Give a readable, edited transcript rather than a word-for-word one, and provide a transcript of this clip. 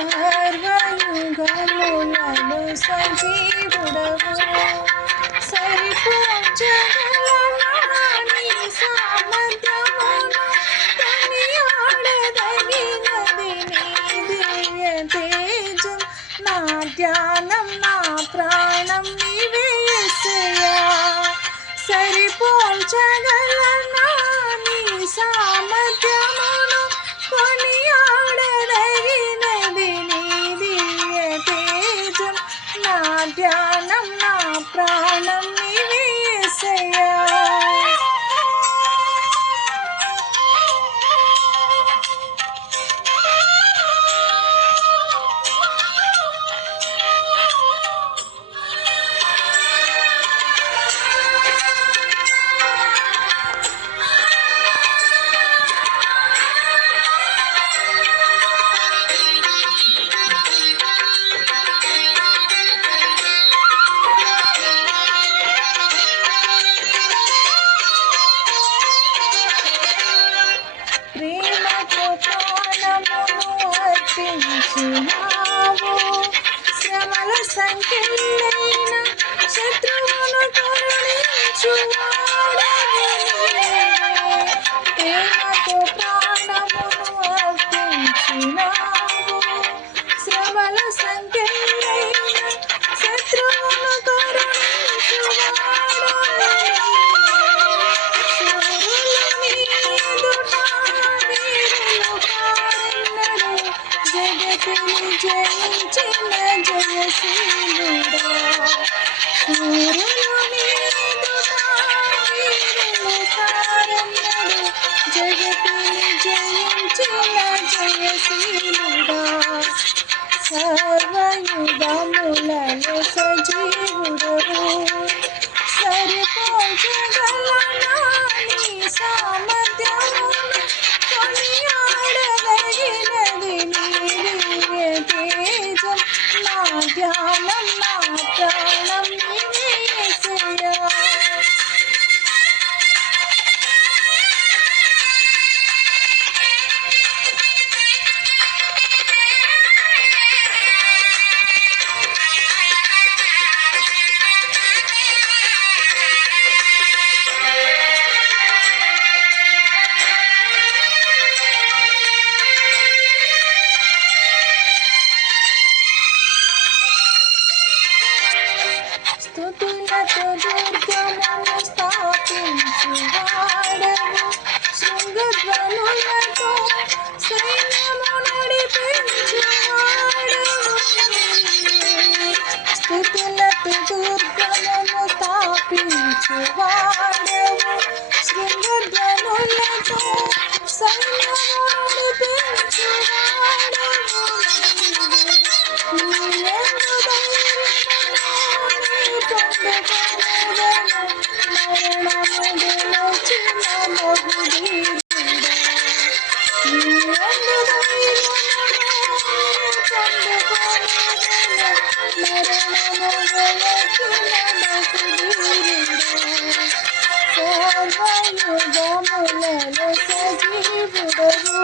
సర్వయుగములలో సజీవుడవు సరిపోల్చగలనా నీ సామర్థ్యమును కొనియాడదగినది నీ దివ్య తేజం నా ధ్యానం నా ప్రాణం నీవే యేసయ్యా సరిపోల్చగలనా నీ సామర్థ్యమును కొనియాడదగినది నీ దివ్య తేజం నా ధ్యానం నా ప్రాణం నీవే యేసయ్యా ప్రేమతో ప్రాణమును అర్పించినావు శ్రమల సంఖ్యలైన శత్రువును కరుణించువాడవు ప్రేమతో ప్రాణమును అర్పించినావు శ్రమల సంఖ్యలైన శత్రువును కరుణించువాడవు జగతిని జయించిన జయశీలుడా సూర్యులు నీదుట వీరులు కారన్నడు జగతిని జయించిన జయశీలుడా సర్వయుగములలో సజీవుడవు సరిపోల్చగలనా నీ సామర్థ్యమును కొనియాడదగినది నీ దివ్య తేజం నా ధ్యానం నా ప్రాణం నీవే యేసయ్యా స్తుతులతో దుర్గమును స్థాపించువాడవు శృంగధ్వనులతో సైన్యము నడిపించువాడవు స్తుతులతో దుర్గమును స్థాపించువాడవు శృంగధ్వనులతో సైన్యము నడిపించువాడవు సర్వయుగములలో సజీవుడవు